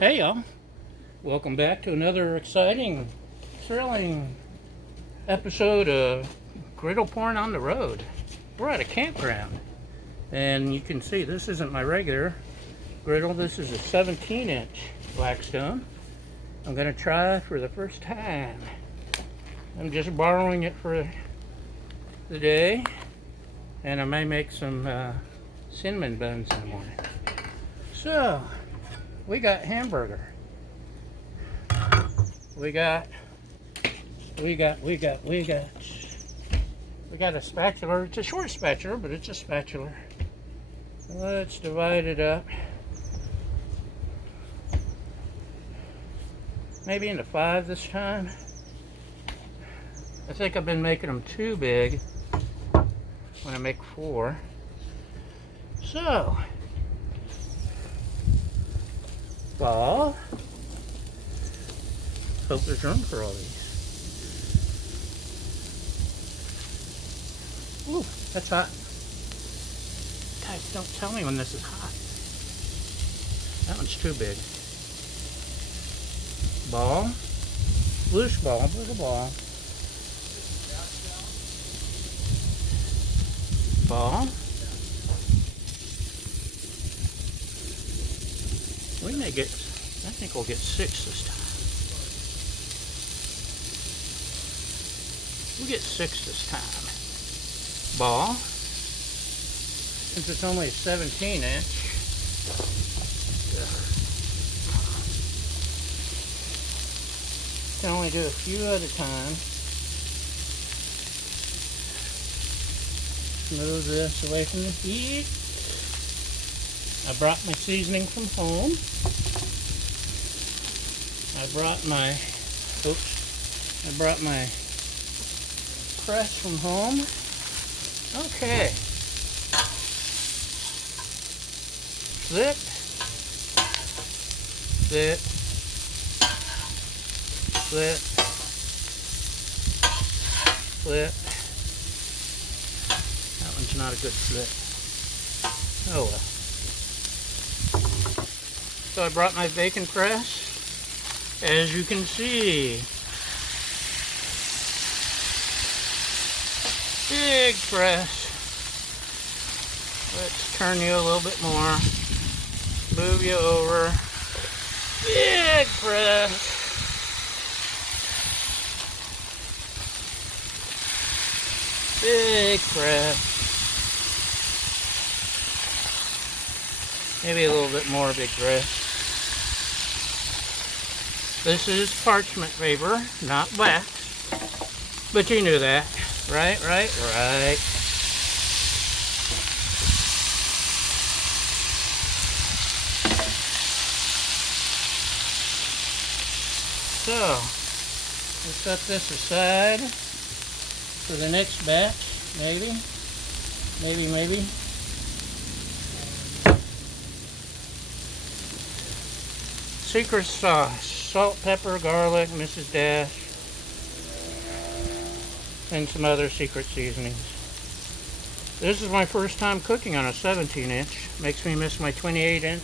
Hey y'all, welcome back to another exciting, thrilling episode of Griddle Porn on the Road. We're at a campground, and you can see this isn't my regular griddle. This is a 17-inch Blackstone. I'm going to try for the first time. I'm just borrowing it for the day, and I may make some cinnamon buns in the morning. So, we got hamburger. We got a spatula. It's a short spatula, but it's a spatula. Let's divide it up. Maybe into 5 this time. I think I've been making them too big when I make 4. So, ball. Hope there's room for all these. Ooh, that's hot. Guys, don't tell me when this is hot. That one's too big. Ball. Loose ball, little ball. Ball. We may get, I think we'll get 6 this time. We'll get 6 this time. Ball. Since it's only a 17-inch. Can only do a few at a time. Move this away from the heat. I brought my seasoning from home. I brought my press from home. Okay. Flip. Flip. Flip. Flip. That one's not a good flip. Oh well. So I brought my bacon press. As you can see, big press. Let's turn you a little bit more. Move you over. Big press. Big press. Maybe a little bit more big press. This is parchment paper, not wax. But you knew that. Right. So, we'll set this aside for the next batch, maybe. Secret sauce, salt, pepper, garlic, Mrs. Dash, and some other secret seasonings. This is my first time cooking on a 17-inch. Makes me miss my 28-inch.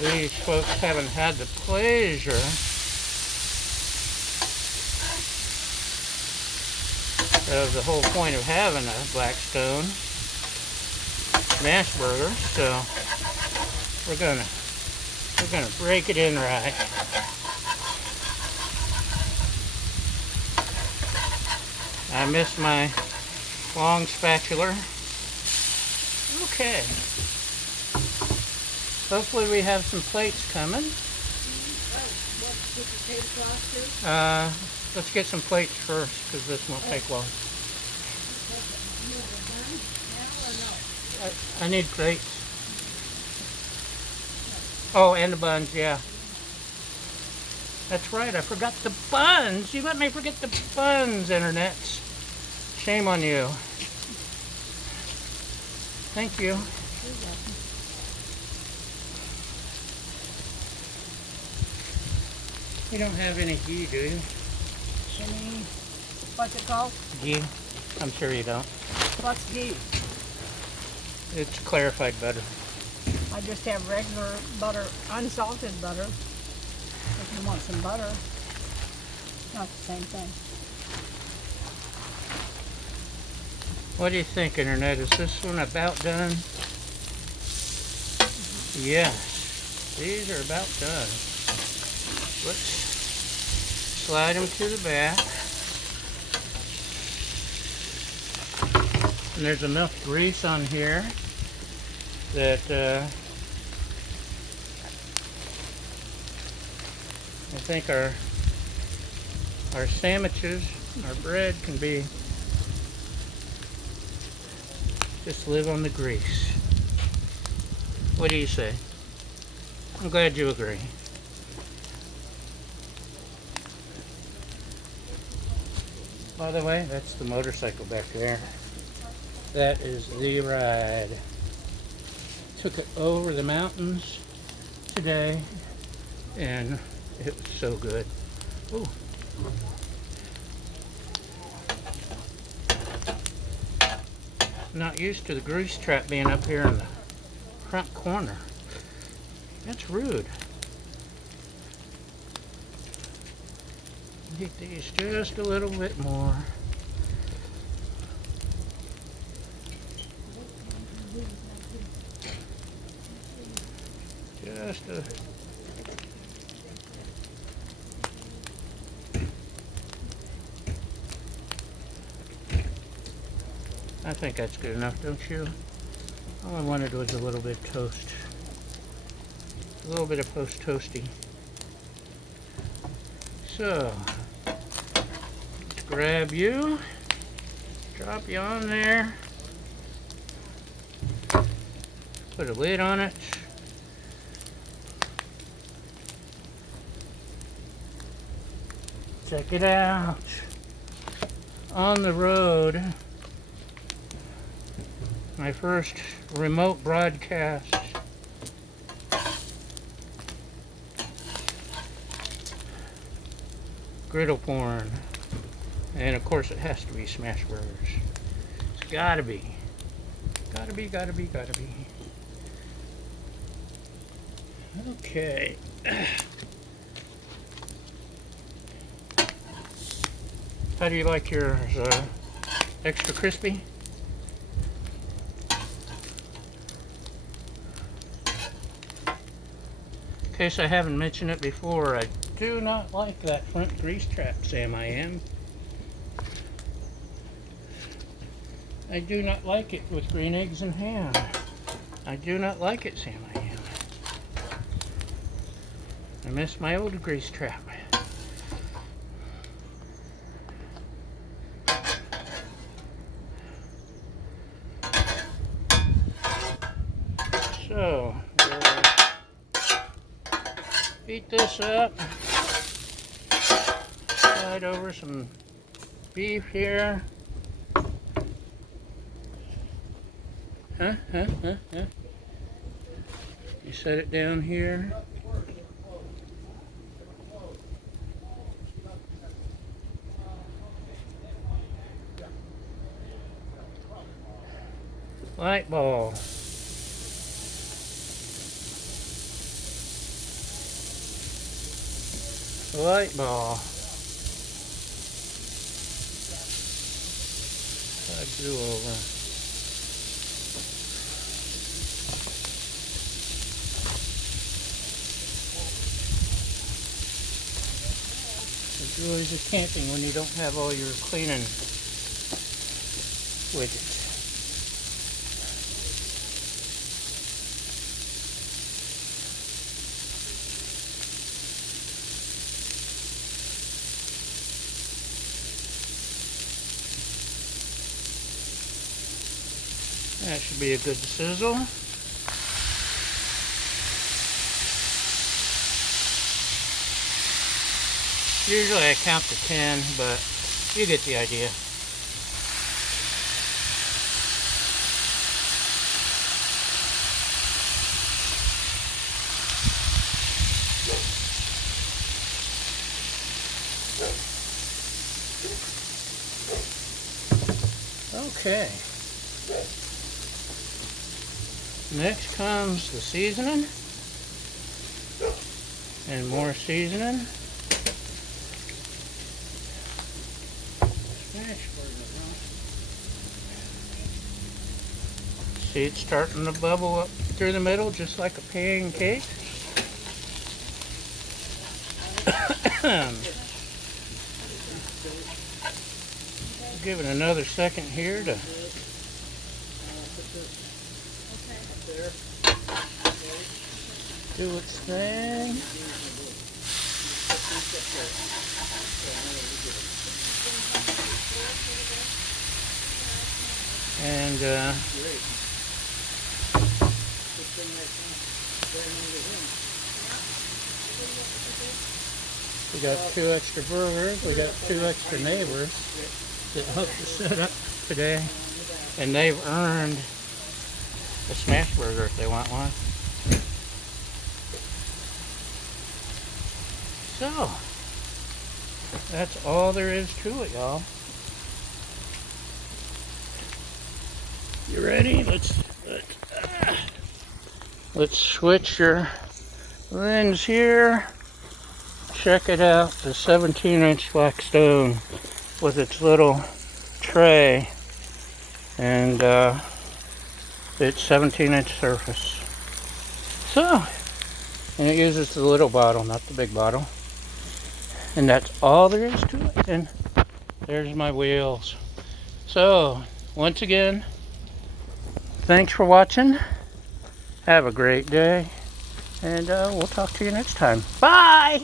These folks haven't had the pleasure of the whole point of having a Blackstone Smashburgers, so we're gonna break it in right. I missed my long spatula. Okay. Hopefully we have some plates coming. Let's get some plates first, because this won't take long. I need plates. Oh, and the buns, yeah. That's right, I forgot the buns. You let me forget the buns, Internet. Shame on you. Thank you. You don't have any ghee, do you? Any, what's it called? Ghee? I'm sure you don't. What's ghee? It's clarified butter. I just have regular butter, unsalted butter. If you want some butter, not the same thing. What do you think, Internet? Is this one about done? Yes, these are about done. Let's slide them to the back. And there's enough grease on here that I think our sandwiches, our bread can be just live on the grease. What do you say? I'm glad you agree. By the way, that's the motorcycle back there. That is the ride. Took it over the mountains today, and it was so good. Ooh. Not used to the grease trap being up here in the front corner. That's rude. Get these just a little bit more. Just a... I think that's good enough, don't you? All I wanted was a little bit of toast. A little bit of post-toasty. So, let's grab you, drop you on there, put a lid on it. Check it out. On the road. My first remote broadcast. Griddle porn. And of course it has to be Smashburgers. It's gotta be. Gotta be. Okay. How do you like yours? Extra crispy? In case I haven't mentioned it before, I do not like that front grease trap, Sam. I am. I do not like it with green eggs and ham. I do not like it, Sam. I am. I miss my old grease trap. So, beat this up, slide over some beef here. You set it down here. Light ball. Light ball. Slide you over. The joys of camping when you don't have all your cleaning widgets. That should be a good sizzle. Usually I count to 10, but you get the idea. Okay. Next comes the seasoning. And more seasoning. Smashburgers, huh? See it's starting to bubble up through the middle just like a pancake. Give it another second here to do its thing. And we got 2 extra burgers. We got 2 extra neighbors that helped us set up today, and they've earned a Smashburger if they want one. So that's all there is to it, y'all. You ready? Let's switch your lens here. Check it out, the 17-inch Blackstone with its little tray and its 17-inch surface. So, and it uses the little bottle, not the big bottle. And that's all there is to it. And there's my wheels. So, once again, thanks for watching. Have a great day. And we'll talk to you next time. Bye!